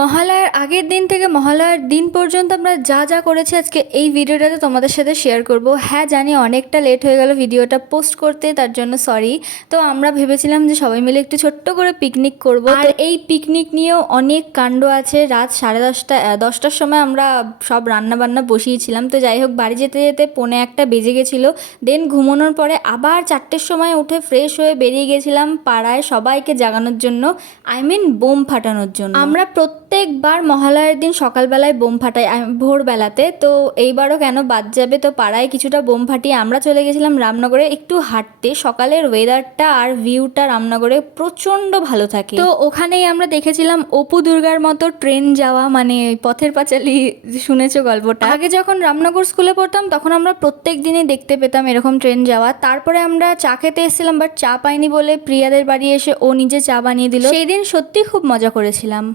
মহালয়ার আগের দিন থেকে মহালয়ার দিন পর্যন্ত আমরা যা যা করেছি আজকে এই ভিডিওটাতে তোমাদের সাথে শেয়ার করব। হ্যাঁ জানি অনেকটা লেট হয়ে গেল ভিডিওটা পোস্ট করতে তার জন্য সরি তো আমরা ভেবেছিলাম যে সবাই মিলে একটু ছোট্ট করে পিকনিক করব। আর এই পিকনিক নিয়েও অনেক কাণ্ড আছে। রাত সাড়ে দশটা দশটার সময় আমরা সব রান্না বান্না বসিয়েছিলাম। তো যাই হোক বাড়ি যেতে যেতে পৌনে একটা বেজে গেছিল। দেন ঘুমানোর পরে আবার চারটের সময় উঠে ফ্রেশ হয়ে বেরিয়ে গেছিলাম পাড়ায় সবাইকে জাগানোর জন্য। আই মিন বোম ফাটানোর জন্য। আমরা প্রত্যেকবার মহালয়ার দিন সকালবেলায় বোম ফাটাই ভোরবেলাতে। তো এইবারও কেন বাদ যাবে? তো পাড়ায় কিছুটা বোম ফাটিয়ে আমরা চলে গেছিলাম রামনগরে একটু হাঁটতে। সকালের ওয়েদারটা আর ভিউটা রামনগরে প্রচণ্ড ভালো থাকে। তো ওখানেই আমরা দেখেছিলাম অপু দুর্গার মতো ট্রেন যাওয়া মানে পথের পাঁচালি, শুনেছো গল্পটা? আগে যখন রামনগর স্কুলে পড়তাম, তখন আমরা প্রত্যেক দিনই দেখতে পেতাম এরকম ট্রেন যাওয়া। তারপরে আমরা চা খেতে এসেছিলাম বাট চা পাইনি বলে প্রিয়াদের বাড়ি এসে ও নিজে চা বানিয়ে দিল। সেই দিন সত্যি খুব মজা করেছিলাম।